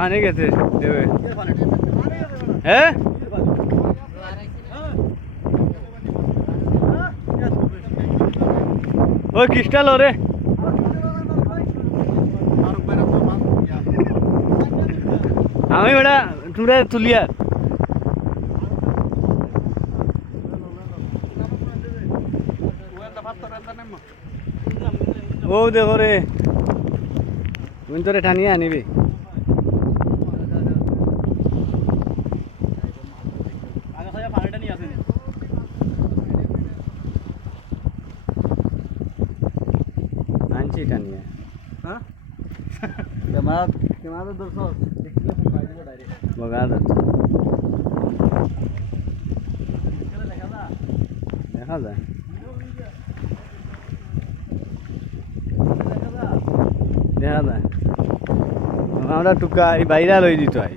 পানি গেছে হ্যাঁ ওই ক্রিস্টাল ওরে আমি ওটা তুলে তুলিয়া ও দেখো রে তুমি তোরে টানিয়ে আনিবি আনছি টানিয়ে হ্যাঁ ক্যামেরা দর্শক বগা দেখা যায় দেখা যায় আমরা টুকা এই বাইরা লই দিত আই